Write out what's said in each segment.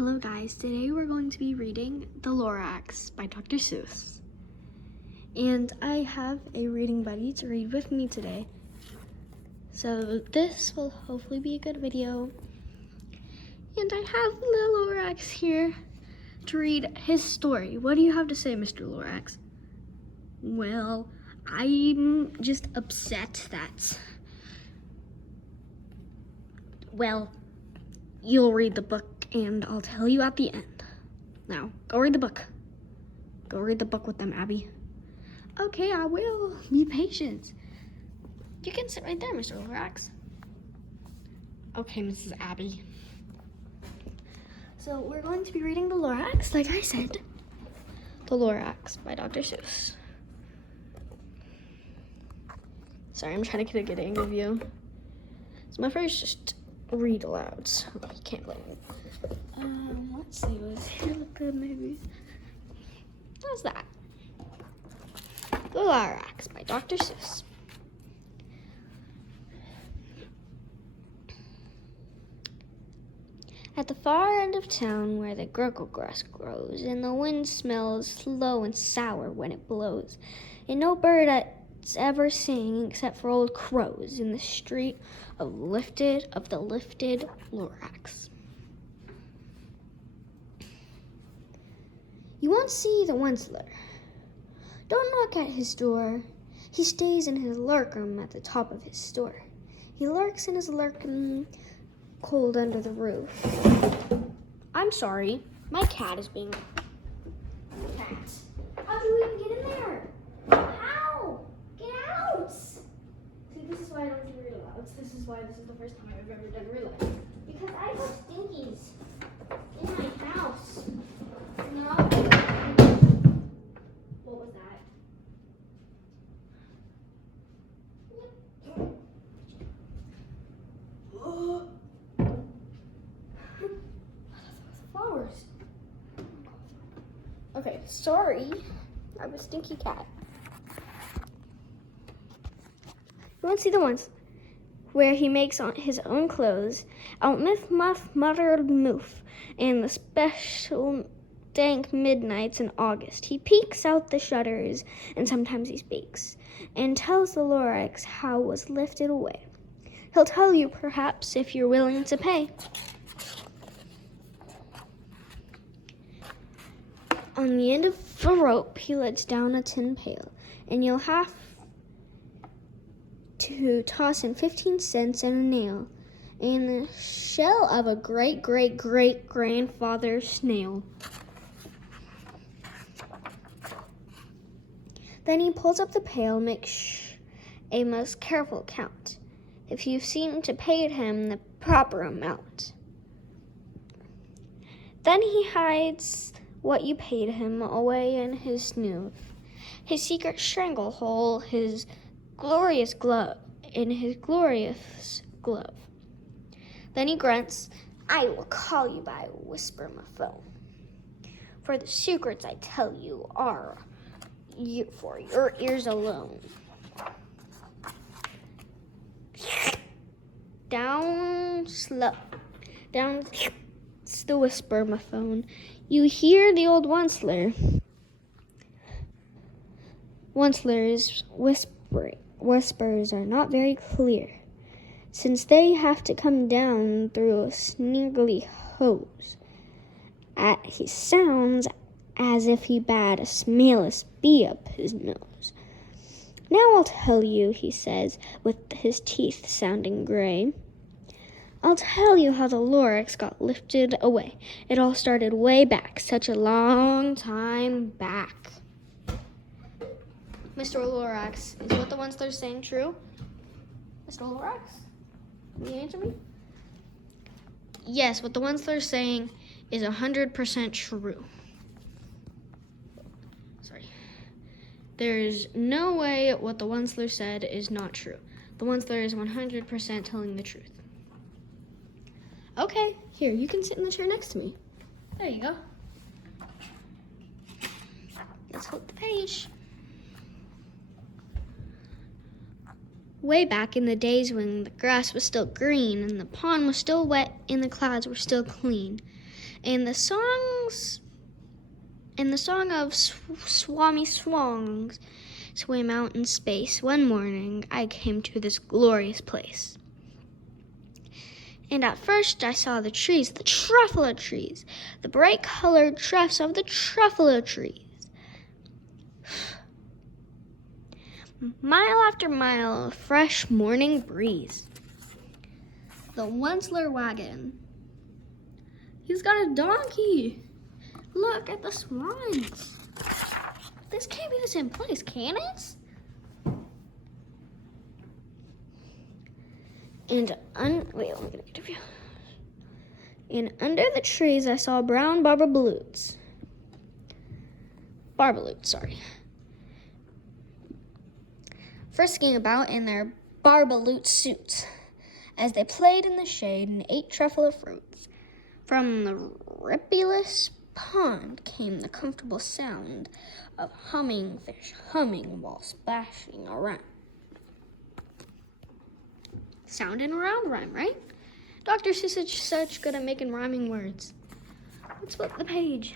Hello guys, today we're going to be reading The Lorax by Dr. Seuss. And I have a reading buddy to read with me today. So this will hopefully be a good video. And I have the Lorax here to read his story. What do you have to say, Mr. Lorax? Well, I'm just upset that... Well, you'll read the book and I'll tell you at the end. Now, go read the book. Go read the book with them, Abby. Okay, I will. Be patient. You can sit right there, Mr. Lorax. Okay, Mrs. Abby. So we're going to be reading The Lorax, like I said. The Lorax by Dr. Seuss. Sorry, I'm trying to get a good angle view. It's my first read aloud, so you can't blame me. Let's see, was here look good maybe? How's that? The Lorax by Dr. Seuss. At the far end of town where the gurgle grass grows, and the wind smells slow and sour when it blows, and no bird that's ever sing except for old crows in the street of the lifted Lorax. You won't see the Onceler. Don't knock at his door. He stays in his lurk-room at the top of his store. He lurks in his lurk-room cold under the roof. I'm sorry, my cat is being... Cat. How do we even get in there? How? Get out! See, this is why I don't do read alouds. This is why this is the first time I've ever done read alouds. Because I have stinkies in my house. No. What was that? Flowers. Okay, sorry. I'm a stinky cat. You won't see the ones where he makes on his own clothes, out miff muff muttered moof, and the special dank midnights in August. He peeks out the shutters, and sometimes he speaks, and tells the Lorax how was lifted away. He'll tell you, perhaps, if you're willing to pay. On the end of a rope, he lets down a tin pail, and you'll have to toss in 15 cents and a nail, and the shell of a great-great-great-grandfather snail. Then he pulls up the pail, makes a most careful count, if you seem to pay him the proper amount. Then he hides what you paid him away in his snoot, his secret strangle-hole, his glorious glove. Then he grunts, I will call you by whisper my phone, for the secrets I tell you are for your ears alone. Down slow, down the whisper my phone. You hear the old Onceler. Onceler's whispers are not very clear, since they have to come down through a sniggly hose. He sounds as if he bade a smellless bee up his nose. Now I'll tell you, he says, with his teeth sounding gray. I'll tell you how the Lorax got lifted away. It all started way back, such a long time back. Mr. Lorax, is what the Onceler's saying true? Mr. Lorax, can you answer me? Yes, what the Onceler's saying is 100% true. Sorry. There is no way what the Onceler said is not true. The Onceler is 100% telling the truth. Okay, here, you can sit in the chair next to me. There you go. Let's flip the page. Way back in the days when the grass was still green and the pond was still wet and the clouds were still clean, And the song of Swami Swongs swam out in space. One morning, I came to this glorious place. And at first, I saw the trees, the truffula trees, the bright-colored tufts of the truffula trees. Mile after mile of fresh morning breeze. The Onceler wagon. He's got a donkey. Look at the swans. This can't be the same place, can it? And wait, let me get an interview. And under the trees, I saw brown barbaloots. Frisking about in their barbaloot suits as they played in the shade and ate truffula fruits. From the rippulous pond came the comfortable sound of humming fish humming while splashing around. Sound and around rhyme, right? Dr. Sisich such good at making rhyming words. Let's flip the page.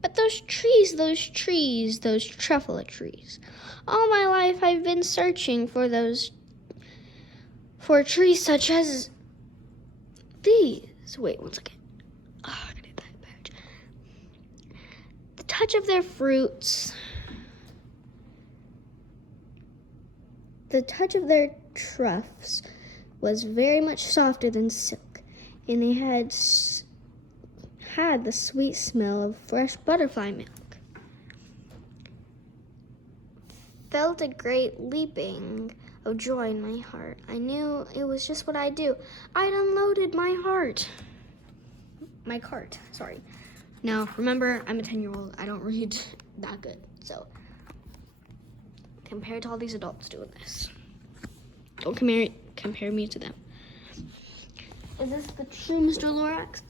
But those trees, those truffula trees. All my life I've been searching for trees such as these. Wait, one second. Oh, I gotta get that page. The touch of their fruits, the touch of their troughs was very much softer than silk, and they had the sweet smell of fresh butterfly milk. Felt a great leaping of joy in my heart. I knew it was just what I'd do. I'd unloaded my cart. Now, remember, I'm a 10-year-old. I don't read that good. So, compared to all these adults doing this, don't compare me to them. Is this the true Mr. Lorax?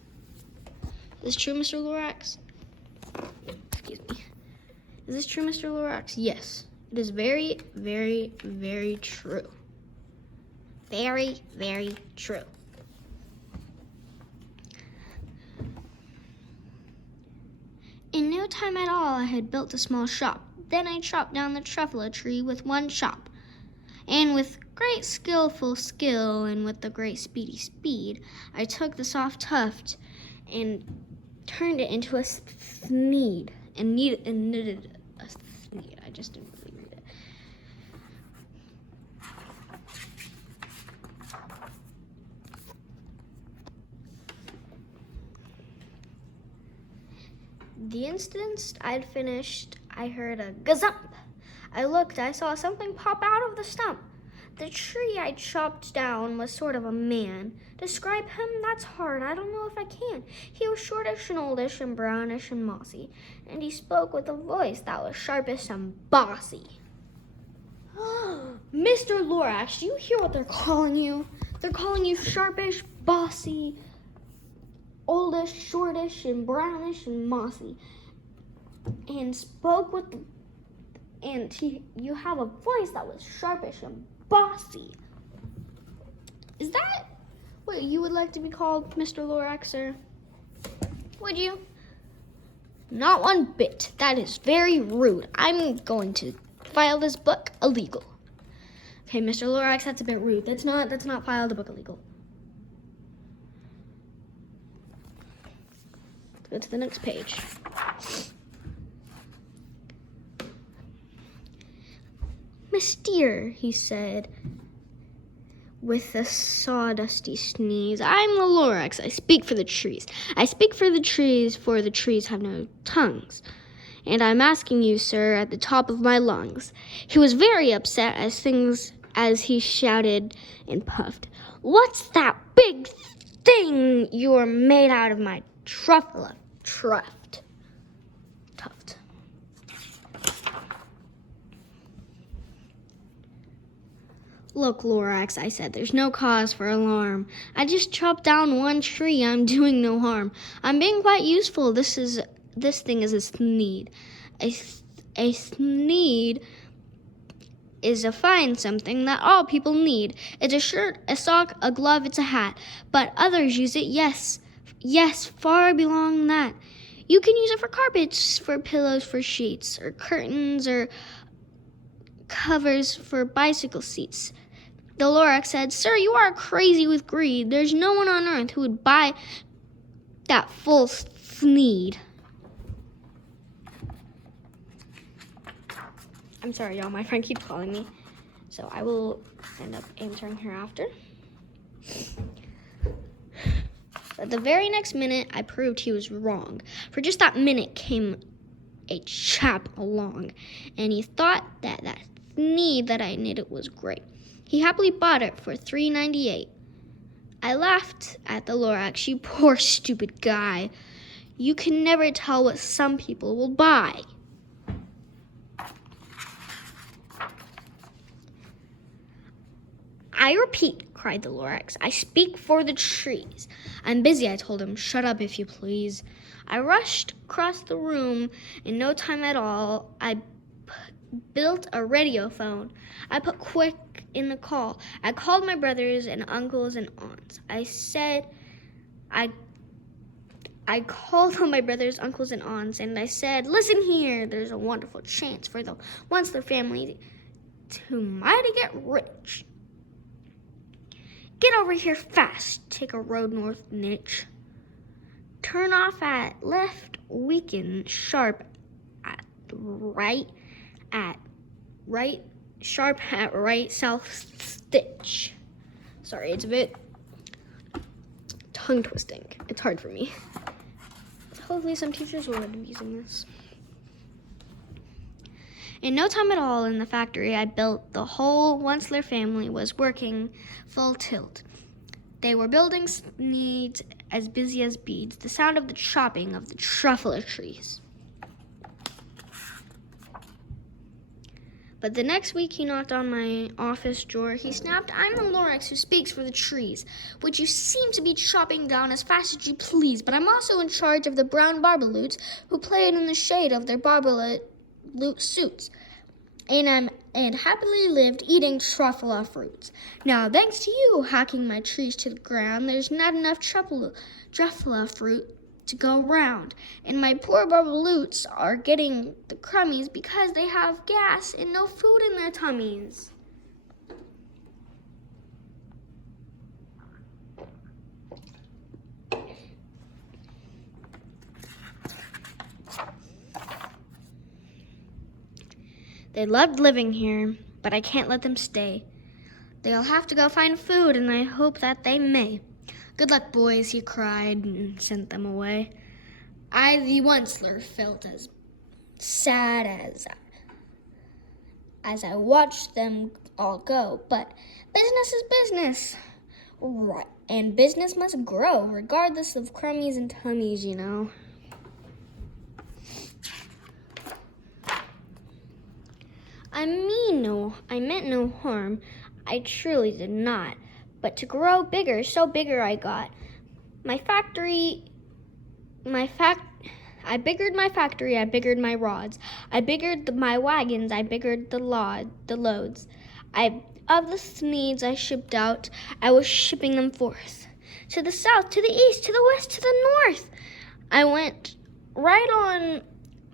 Is this true, Mr. Lorax? Excuse me. Is this true, Mr. Lorax? Yes. It is very, very, very true. Very, very true. In no time at all, I had built a small shop. Then I chopped down the truffula tree with one chop. And with great skillful skill and with the great speedy speed, I took the soft tuft and turned it into a sneed and knitted a sneed. I just didn't really read it. The instant I'd finished, I heard a gazump. I looked, I saw something pop out of the stump. The tree I chopped down was sort of a man. Describe him? That's hard. I don't know if I can. He was shortish and oldish and brownish and mossy, and he spoke with a voice that was sharpish and bossy. Mr. Lorax, do you hear what they're calling you? They're calling you sharpish, bossy, oldish, shortish, and brownish and mossy. And spoke with, you have a voice that was sharpish and bossy. Is that what you would like to be called, Mr. Lorax, sir? Would you? Not one bit. That is very rude. I'm going to file this book illegal. Okay, Mr. Lorax, that's a bit rude. That's not file the book illegal. Let's go to the next page. Miss Dear, he said, with a sawdusty sneeze, I'm the Lorax. I speak for the trees. I speak for the trees, for the trees have no tongues. And I'm asking you, sir, at the top of my lungs. He was very upset as he shouted and puffed. What's that big thing you're made out of my truffula tuft? Look, Lorax, I said, there's no cause for alarm. I just chopped down one tree. I'm doing no harm. I'm being quite useful. This thing is a sneed. A sneed is a fine something that all people need. It's a shirt, a sock, a glove, it's a hat. But others use it, yes, far beyond that. You can use it for carpets, for pillows, for sheets, or curtains, or covers for bicycle seats. The Lorax said, "Sir, you are crazy with greed. There's no one on earth who would buy that full Sneed." I'm sorry, y'all. My friend keeps calling me. So I will end up answering her after. But the very next minute, I proved he was wrong. For just that minute came a chap along, and he thought that Sneed that I knitted was great. He happily bought it for $3.98. I laughed at the Lorax. "You poor stupid guy. You can never tell what some people will buy." "I repeat," cried the Lorax, "I speak for the trees." "I'm busy," I told him. "Shut up, if you please." I rushed across the room. In no time at all, I built a radio phone. I put quick in the call. I called my brothers and uncles and aunts. I called on my brothers, uncles, and aunts, and I said, "Listen here, there's a wonderful chance for the Once-Ler family to mighty get rich. Get over here fast. Take a road north niche. Turn off at left, weaken sharp at right, sharp at right, south stitch." Sorry, it's a bit tongue twisting. It's hard for me. Hopefully some teachers will end up using this. In no time at all in the factory I built, the whole Once-Ler family was working full tilt. They were building Sneeds as busy as beads, the sound of the chopping of the truffle trees. But the next week he knocked on my office door. He snapped, "I'm the Lorax who speaks for the trees, which you seem to be chopping down as fast as you please, but I'm also in charge of the brown Barbaloots who played in the shade of their Barbaloot suits, and happily lived eating truffle fruits. Now, thanks to you hacking my trees to the ground, there's not enough truffle fruit to go round, and my poor Barbaloots are getting the crummies because they have gas and no food in their tummies." They loved living here, but I can't let them stay. They'll have to go find food, and I hope that they may. "Good luck, boys," he cried and sent them away. I, the Once-Ler, felt as sad as I watched them all go, but business is business, right? And business must grow, regardless of crummies and tummies, you know. I meant no harm. I truly did not. But to grow bigger, so bigger I got. I biggered my factory, I biggered my rods. I biggered my wagons, I biggered the loads. Of the Sneeds I shipped out, I was shipping them forth. To the south, to the east, to the west, to the north. I went right on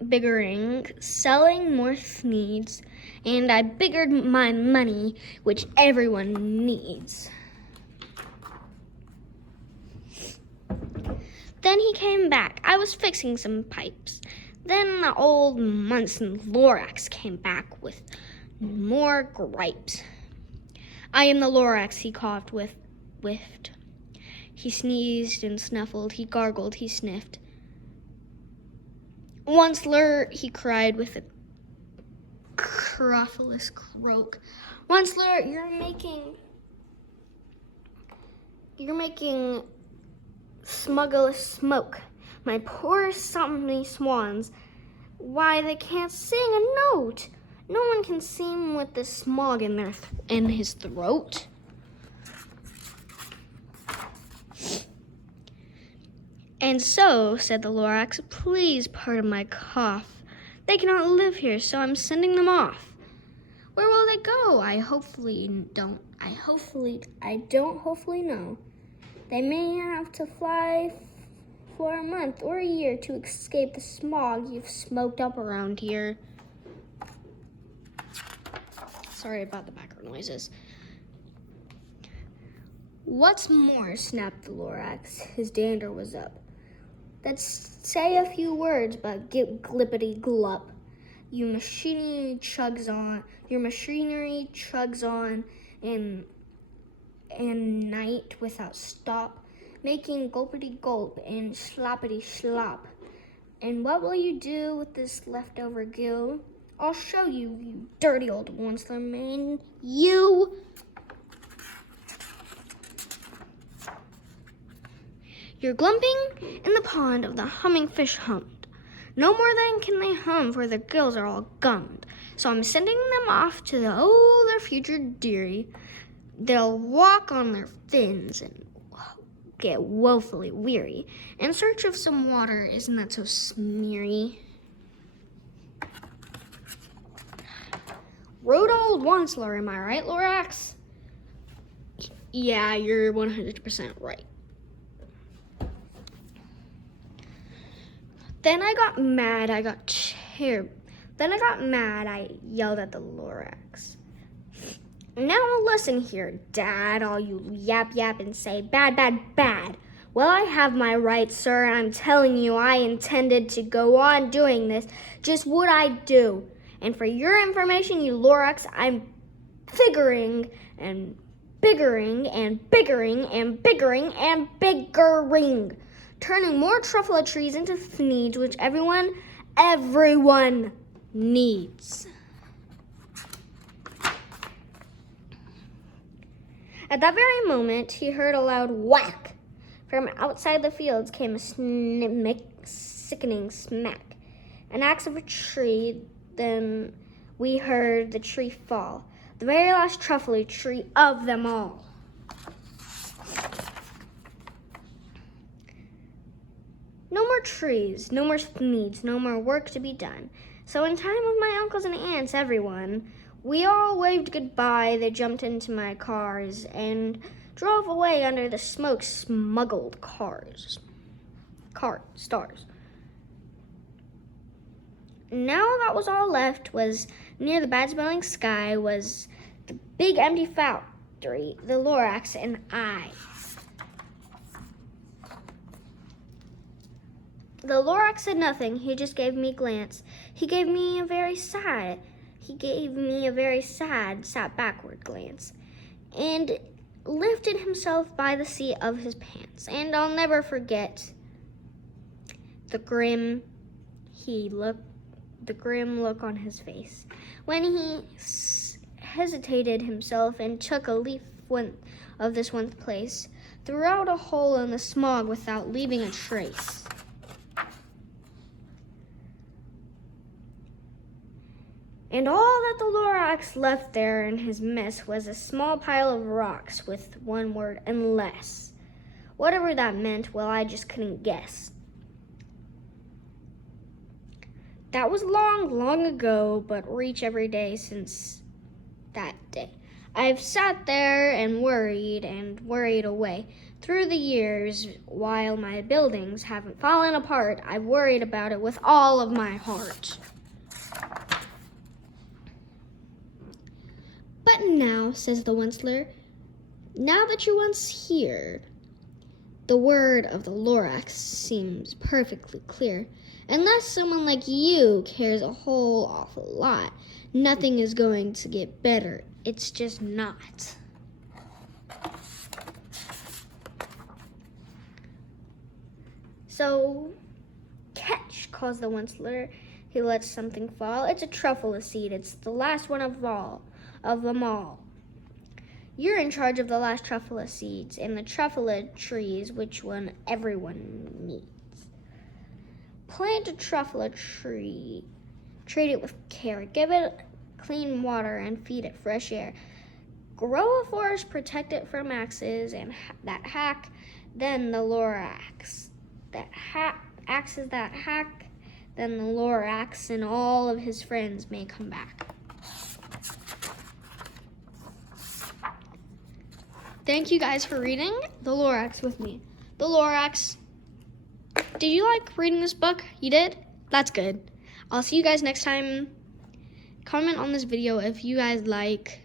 biggering, selling more Sneeds, and I biggered my money, which everyone needs. Then he came back. I was fixing some pipes. Then the old Munson Lorax came back with more gripes. "I am the Lorax," he coughed, whiffed. He sneezed and snuffled. He gargled. He sniffed. "Once-Ler," he cried with a cruffless croak. "Once-Ler, you're making smugglers smoke. My poor somny swans. Why, they can't sing a note. No one can sing with the smog in his throat." "And so," said the Lorax, "please pardon my cough. They cannot live here, so I'm sending them off." Where will they go? I don't hopefully know. They may have to fly for a month or a year to escape the smog you've smoked up around here. Sorry about the background noises. What's more, snapped the Lorax. His dander was up. Let's say a few words, but glippity glup. Your machinery chugs on and night without stop, making gulpity gulp and sloppity slop. And what will you do with this leftover gill? I'll show you, you dirty old Onceler man. You! You're glumping in the pond of the humming fish hummed. No more then can they hum, for their gills are all gummed. So I'm sending them off to their future dearie. They'll walk on their fins and get woefully weary in search of some water. Isn't that so smeary? Rude old Onceler, am I right, Lorax? Yeah, you're 100% right. Then I got mad, I yelled at the Lorax. Now listen here, Dad, all you yap and say, bad, bad, bad. Well, I have my rights, sir, and I'm telling you I intended to go on doing this. Just what I do. And for your information, you Lorax, I'm biggering and biggering and biggering and biggering and biggering. Turning more truffula trees into thneeds, which everyone needs. At that very moment, he heard a loud whack. From outside the fields came a sickening smack. An axe of a tree, then we heard the tree fall. The very last truffula tree of them all. No more trees, no more thneeds, no more work to be done. So in time with my uncles and aunts, everyone, we all waved goodbye. They jumped into my cars and drove away under the smoke-smuggled stars. Now that was all left was near the bad-smelling sky was the big empty factory, the Lorax, and I. The Lorax said nothing. He just gave me a glance. He gave me a very sad, sat backward glance, and lifted himself by the seat of his pants. And I'll never forget the grim look on his face when he hesitated himself and took a leaf of this one place, threw out a hole in the smog without leaving a trace. And all that the Lorax left there in his mess was a small pile of rocks with one word, unless. Whatever that meant, well, I just couldn't guess. That was long ago, but reach every day since that day. I've sat there and worried away. Through the years, while my buildings haven't fallen apart, I've worried about it with all of my heart. But now, says the Onceler, now that you're once here, the word of the Lorax seems perfectly clear. Unless someone like you cares a whole awful lot, nothing is going to get better. It's just not. So, catch, calls the Onceler. He lets something fall. It's a truffula seed. It's the last one of them all. You're in charge of the last truffula seeds and the truffula trees, which one everyone needs. Plant a truffula tree. Treat it with care. Give it clean water and feed it fresh air. Grow a forest, protect it from axes and that hack. Then the Lorax. Axes that hack. Then the Lorax and all of his friends may come back. thank you guys for reading The Lorax with me. The Lorax. Did you like reading this book? You did? That's good. I'll see you guys next time. Comment on this video if you guys like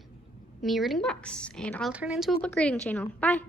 me reading books, and I'll turn it into a book reading channel. Bye.